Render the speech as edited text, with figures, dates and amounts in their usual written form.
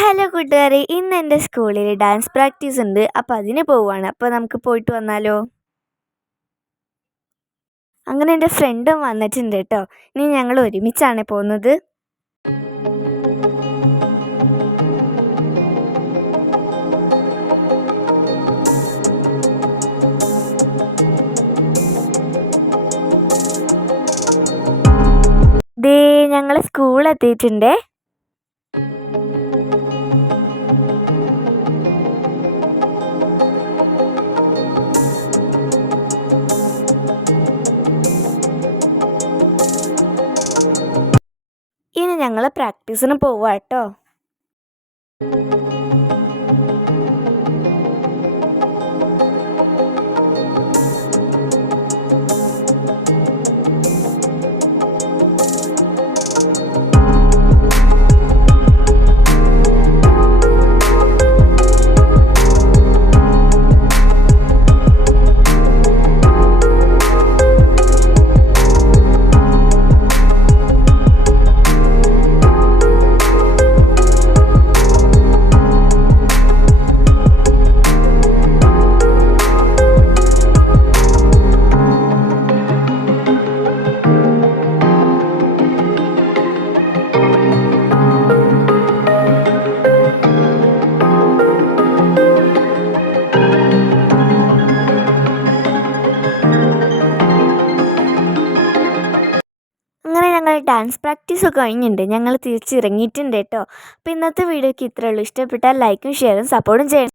Hello കൂട്ടുകാരെ, ഇന്ന് എൻ്റെ സ്കൂളിൽ ഡാൻസ് പ്രാക്ടീസ് ഉണ്ട്. അപ്പോൾ അതിന് പോവുകയാണ്. അപ്പോൾ നമുക്ക് പോയിട്ട് വന്നാലോ? അങ്ങനെ എൻ്റെ ഫ്രണ്ടും വന്നിട്ടുണ്ട് കേട്ടോ. ഇനി ഞങ്ങൾ ഒരുമിച്ചാണ് പോകുന്നത്. ദേ ഞങ്ങൾ സ്കൂളെത്തിയിട്ടുണ്ടേ. ഇനി ഞങ്ങൾ പ്രാക്ടീസിന് പോവാ കേട്ടോ. അങ്ങനെ ഞങ്ങൾ ഡാൻസ് പ്രാക്ടീസ് കഴിഞ്ഞിട്ടുണ്ട്. ഞങ്ങൾ തിരിച്ചിറങ്ങിയിട്ടുണ്ട് കേട്ടോ. അപ്പോൾ ഇന്നത്തെ വീഡിയോയ്ക്ക് ഇത്രയേ ഉള്ളൂ. ഇഷ്ടപ്പെട്ടാൽ ലൈക്കും ഷെയറും സപ്പോർട്ടും ചെയ്യണം.